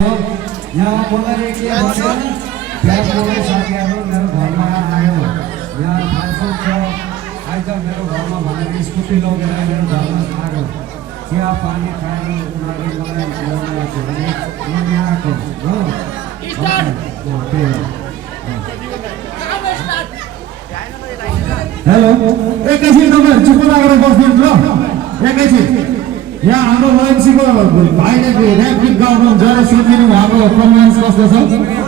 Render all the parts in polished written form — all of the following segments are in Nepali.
यहाँ बोलाइए के भन्यो बिहा बोल्ने साथीहरू मेरो घरमा आयो यहाँ फङ्सन छ आइज मेरो घरमा भनेर स्कुटी लगेर मेरो घरमा आयो चिया पानी खाएर उनीहरूले मलाई ल्याउनु छ भने म यहाँ आएको हेलो एकैछिन तपाईहरु चुप लागेर बस्दिनु ल एकैछिन यहाँ हाम्रो लोएमसीको भाइले ऱ्याप गीत गाउनुहुन्छ र सुनिदिनु भएको पर्फर्मेन्स कस्तो छ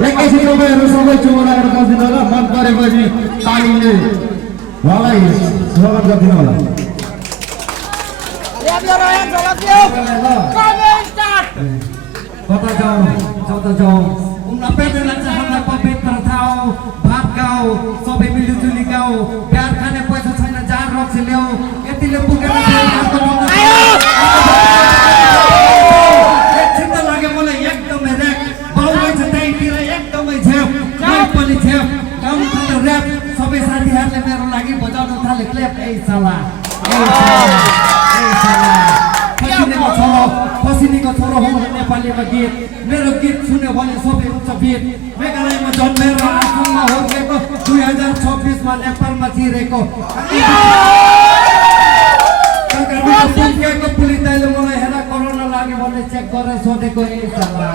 एकैछिन तपाईँहरू सबै चुप लागेर बस्दिनु होला मन परेपछि तालीले उहाँलाई स्वागत गरिदिनु होला कता जाउँ उम्रा पेटला चाहना पवित्र ठाउँ भात गाउँ सबै मिलिजुली गाउँ प्यार खाने पैसा छैन जार रक्सी ल्याऊ यतिले पुगेर एकछिन त लाग्यो मलाई एकदमै ऱ्याप बाउलाई चाहिँ त्यहीँतिर एकदमै झ्याप गाउँ पनि झ्याप गाउँ थाल्यो ऱ्याप सबै साथीहरूले मेरो लागि बजाउन थाले क्ल्याप ए साला पसिनीको छोरो हो नेपालीमा गीत मेरो गीत सुन्यो भने सबै उच्च गीत मेघालयमा जन्मेर आसाममा हुर्केको 2026 मा नेपालमा चिरेको पुगेको पुलिस दाइले मलाई हेर कोरोना लाग्यो भने चेक गरेर सोधेको ए साला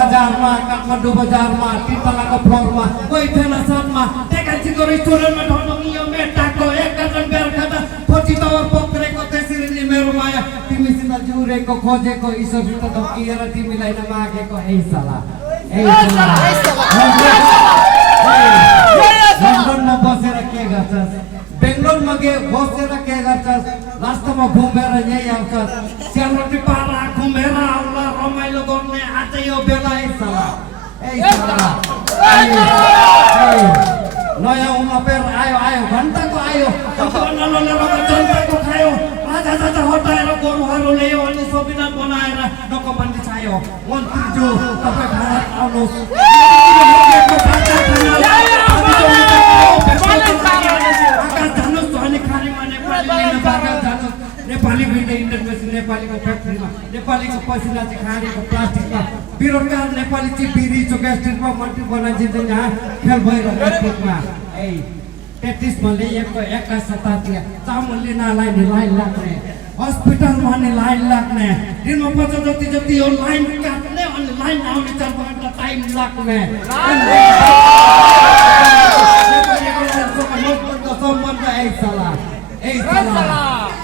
हजारमा काठमाडौँ बजारमा तिनतलाको फ्लोरमा कोही थिएन साथमा टेकाचीको रेस्टुरेन्टमा ढल्कियो मेटाको एक कार्टन बेर खाँदा 40 टावर पक्रेको त्यसरी नि मेरो माया तिमीसित जुरेको खोजेको ईश्वरसित धम्किएर तिमीलाई नमागेको ए साला लन्डनमा बसेर के गर्छस् बेंगलोरमा बसेर के गर्छस् लास्टमा घुमेर यही आउँछस् सेलरोटी पारा घुमेर आउला रमाइलो गर्ने आज यो बेला ए साला नयाँ उमेर आयो आयो घन्टाको आयो जनताको खायो राजा राजा हटाएर गोरुहरू ल्यायो अनि संविधान बनाएर नकमान्डी छायो मन्त्रीज्यू तपाईँ भारत आउनुहोस् नेपाली भिन्दै इन्डस्ट्री नेपालीको फ्याक्ट्रीमा नेपालीको पसिना चाहिँ खानेको प्लास्टिकमा बेरोजगार नेपाली चाहिँ बिरी चोकेस्टिकमा मन्त्री बनाइदिन्छ यहाँ खेल भइरहेको 33 मा ल्याएको 21 शताब्दी चामलले नलाइने लाइन लाग्ने हस्पिटलमा नि लाइन लाग्ने दिनमा 50 जति यो लाइन काट्ने अनि लाइन आउने 4 घण्टा टाइम लाग्ने सम्बन्ध ए साला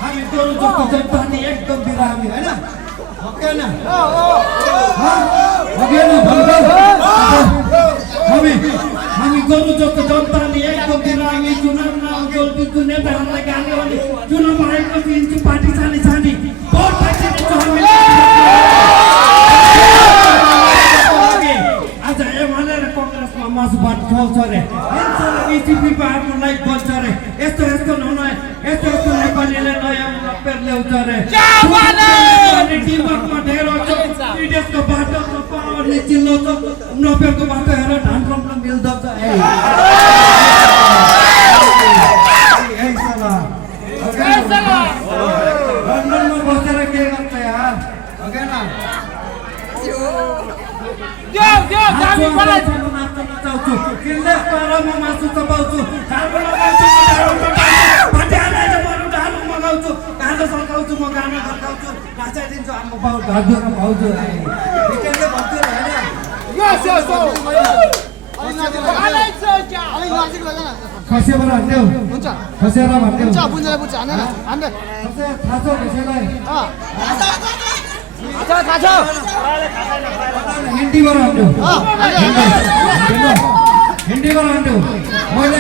हामी गोरु जस्तो जनता नि एकदम बिरामी हैन हकेन हामी गोरु जस्तो जनता नि एकदम बिरामी चुनाव नआउँथ्यो त्यो नेताहरूलाई गाली अनि चुनाव आएपछि इन्चु पार्टी छानी भोट पाइसकेको हामीले आज एमाले र कांग्रेसमा मसबाट खोल्छ रे बीजेपी आफ्नो लाइफ बन्छ रे यस्तो नहुने यस्तो नेपालीले नयाँ पेर ल्याउँछ रे टिमवर्कमा ढेर विदेशको बाटोमा पावरले चिल्लो छ नपेरको बाटो हेर धान रोप्न मिल्दछ लन्डनमा बसेर के गर्छ यार हगेन किल्ले पारामा मासु चपाउँछु ढाडो लगाउँछु गाना सल्काउँछु म गाना गर्काउँछु नाचाइदिन्छु आमा बाउ दाजु र भाउजू विकेन्डले भन्छु खसेर भन्थ्यौ खसेर भन्थ्यौ खासो खसेलाई हिन्दीबाट भन्थ्यौ हिन्दीबाट भन्थ्यौ मैले